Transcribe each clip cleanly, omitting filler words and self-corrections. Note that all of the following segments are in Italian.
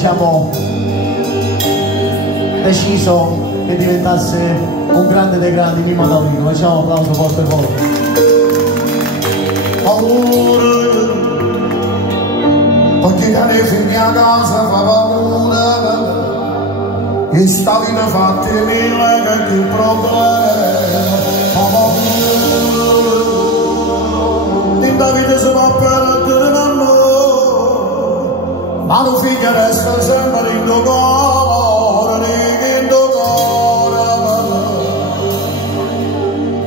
diciamo, deciso che diventasse un grande dei grandi Mimmo Taurino. Facciamo un applauso forte forte. Perché da ne figli a casa fa paura e sta vita fatta mille che ti problema fa paura in da vita si va perdere un amore ma lo figlio resta sempre in tuo cuore in tuo cuore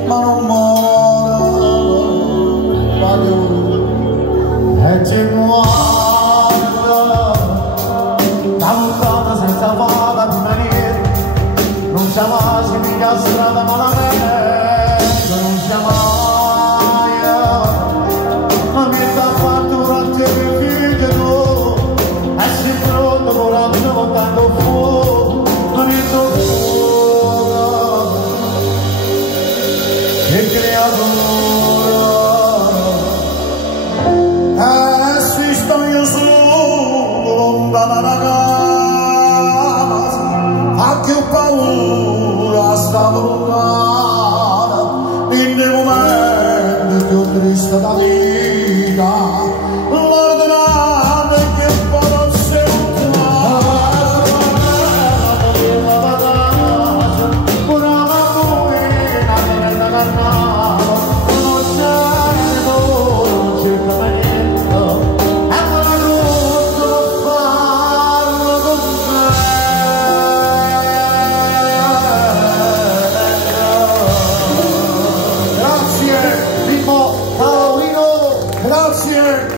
ma non muore e ti muore non c'è mai se mi dà strada malamente, non c'è mai ma mi sta fatto durante il figlio tu e si pronto con la tua tanto fuoco non è fuoco che creatura e si sto io solo lontana da casa che paura stavo lontana in dei momenti più tristi da vivere